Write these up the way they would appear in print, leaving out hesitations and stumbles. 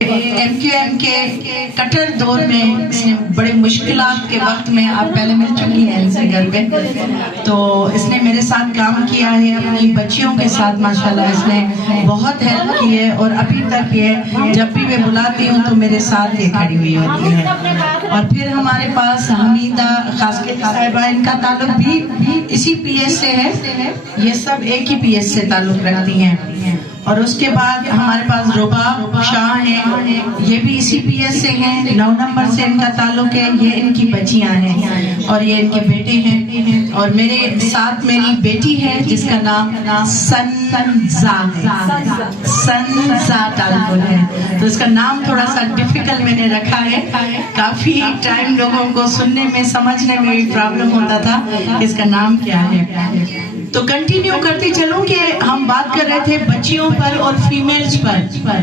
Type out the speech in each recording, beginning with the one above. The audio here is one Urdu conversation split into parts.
ایم کیو ایم کے کٹر دور میں اس نے بڑے مشکلات کے وقت میں آپ پہلے مل چکی ہیں ان سے گھر پہ، تو اس نے میرے ساتھ کام کیا ہے، اپنی بچیوں کے ساتھ ماشاءاللہ اس نے بہت ہیلپ کی ہے، اور ابھی تک یہ جب بھی میں بلاتی ہوں تو میرے ساتھ یہ کھڑی ہوئی ہوتی ہے۔ اور پھر ہمارے پاس حمیدہ خاسقلی صاحبہ، ان کا تعلق بھی اسی پی ایس سے ہے، یہ سب ایک ہی پی ایس سے تعلق رکھتی ہیں۔ اور اس کے بعد ہمارے پاس رباب شاہ ہیں، یہ بھی اسی پی ایس سے ہیں، 9 نمبر سے ان کا تعلق ہے، یہ ان کی بچیاں ہیں اور یہ ان کے بیٹے ہیں۔ اور میرے ساتھ میری بیٹی ہے جس کا نام سنزا ہے، سنزا تعلق ہے، تو اس کا نام تھوڑا سا ڈیفیکلٹ میں نے رکھا ہے، کافی ٹائم لوگوں کو سننے میں سمجھنے میں بھی پرابلم ہوتا تھا کہ اس کا نام کیا ہے۔ تو کنٹینیو کرتے چلوں کہ ہم بات کر رہے تھے بچیوں پر اور فیمیلز پر،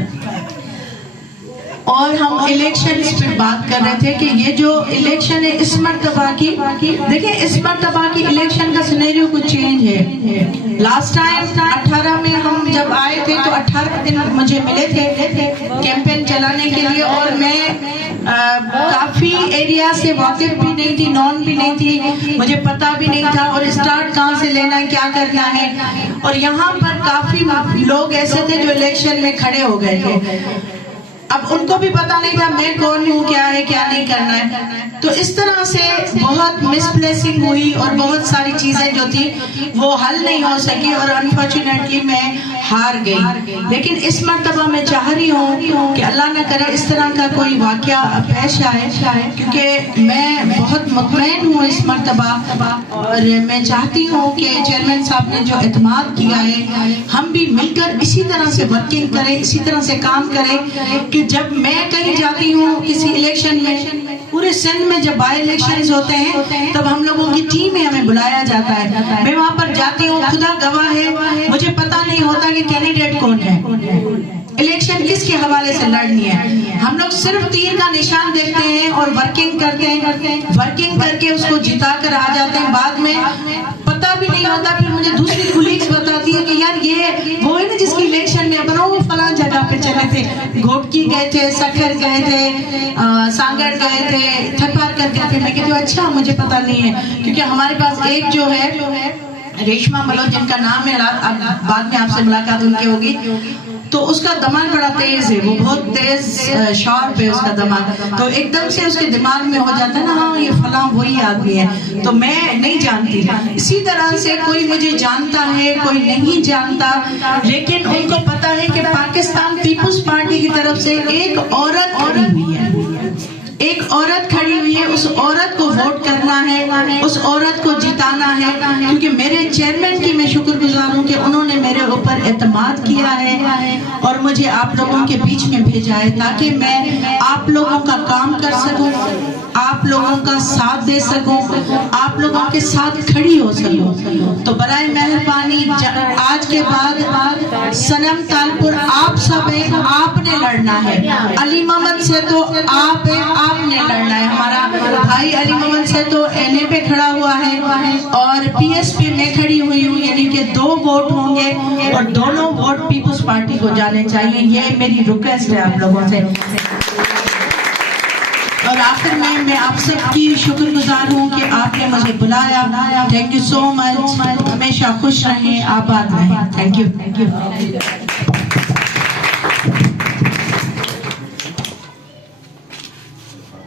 اور ہم الیکشنز پہ بات کر رہے تھے کہ یہ جو الیکشن ہے اس مرتبہ کی، دیکھیں اس مرتبہ کی الیکشن کا سینیریو کچھ چینج ہے۔ لاسٹ ٹائم 18 میں ہم جب آئے تھے تو 18 دن مجھے ملے تھے کیمپین چلانے کے لیے، اور میں کافی ایریا سے واقف بھی نہیں تھی، نون بھی نہیں تھی، مجھے پتا بھی نہیں تھا اور اسٹارٹ کہاں سے لینا ہے، کیا کرنا ہے۔ اور یہاں پر کافی لوگ ایسے تھے جو الیکشن میں کھڑے ہو گئے تھے، اب ان کو بھی پتا نہیں تھا میں کون ہوں، کیا ہے کیا نہیں کرنا ہے، تو اس طرح سے بہت مس پلیسنگ ہوئی اور بہت ساری چیزیں جو تھی وہ حل نہیں ہو سکی، اور انفارچونیٹلی میں ہار گئی۔ لیکن اس مرتبہ میں چاہ رہی ہوں کہ اللہ نہ کرے اس طرح کا کوئی واقعہ پیش آئے، کیونکہ میں بہت مطمئن ہوں اس مرتبہ، اور میں چاہتی ہوں کہ چیئرمین صاحب نے جو اعتماد کیا ہے ہم بھی مل کر اسی طرح سے ورکنگ کریں، اسی طرح سے کام کریں کہ جب میں کہیں جاتی ہوں کسی الیکشن میں، پورے سندھ میں جب بائی الیکشنز ہوتے ہیں تب ہم لوگوں کی ٹیم میں ہمیں بلایا جاتا ہے، میں وہاں پر جاتی ہوں، خدا گواہ ہے مجھے پتا نہیں ہوتا کہ کینڈیڈیٹ کون ہے، الیکشن کس کے حوالے سے لڑنی ہے، ہم لوگ صرف تیر کا نشان دیکھتے ہیں اور ورکنگ کرتے ہیں، ورکنگ کر کے اس کو جتا کر آ جاتے ہیں، بعد میں پتا بھی نہیں ہوتا، پھر مجھے دوسری کولیگز بتاتی ہے کہ یار یہ وہ ہے نا جس کی الیکشن میں بناؤ وہ فلاں جگہ پہ چلے تھے، گھوٹکی گئے تھے، سکھر گئے تھے، سانگڑ گئے تھے، تھپار کر گئے تھے۔ میں کہتی ہوں اچھا مجھے پتا نہیں ہے، کیونکہ ہمارے پاس ایک جو ہے ریشما ملو جن کا نام ہے، بعد میں آپ سے ملاقات ان کی ہوگی، تو اس کا دماغ بڑا تیز ہے، وہ بہت تیز شارپ ہے اس کا دماغ، تو ایک دم سے اس کے دماغ میں ہو جاتا ہے نا ہاں یہ فلاں وہی آدمی ہے، تو میں نہیں جانتی۔ اسی طرح سے کوئی مجھے جانتا ہے کوئی نہیں جانتا، لیکن ان کو پتا ہے کہ پاکستان پیپلز پارٹی کی طرف سے ایک عورت کھڑی ہوئی ہے، ایک عورت کھڑی ہوئی ہے، اس عورت کو ووٹ کرنا ہے، اس عورت کو جتانا ہے، کیونکہ میرے چیئرمین کی میں شکر گزار ہوں کہ انہوں نے میرے اوپر اعتماد کیا ہے اور مجھے آپ لوگوں کے بیچ میں بھیجا ہے تاکہ میں آپ لوگوں کا کام کر سکوں، آپ لوگوں کا ساتھ دے سکوں، آپ لوگوں کے ساتھ کھڑی ہو سکوں۔ تو برائے مہربانی آج کے بعد صنم تالپور آپ سب ہیں، آپ نے لڑنا ہے، علی محمد سے تو آپ ہیں، آپ نے لڑنا ہے، ہمارا بھائی علی محمد سے تو این اے پہ کھڑا ہوا ہے اور پی ایس پہ میں کھڑی ہوئی ہوں، یعنی کہ 2 ووٹ ہوں گے اور دونوں ووٹ پیپلز پارٹی کو جانے چاہیے، یہ میری ریکویسٹ ہے آپ لوگوں سے۔ اور آخر میں آپ سب کی شکر گزار ہوں کہ آپ نے مجھے بلایا، تھینک یو سو مچ، ہمیشہ خوش رہیں، آباد رہیں، تھینک یو۔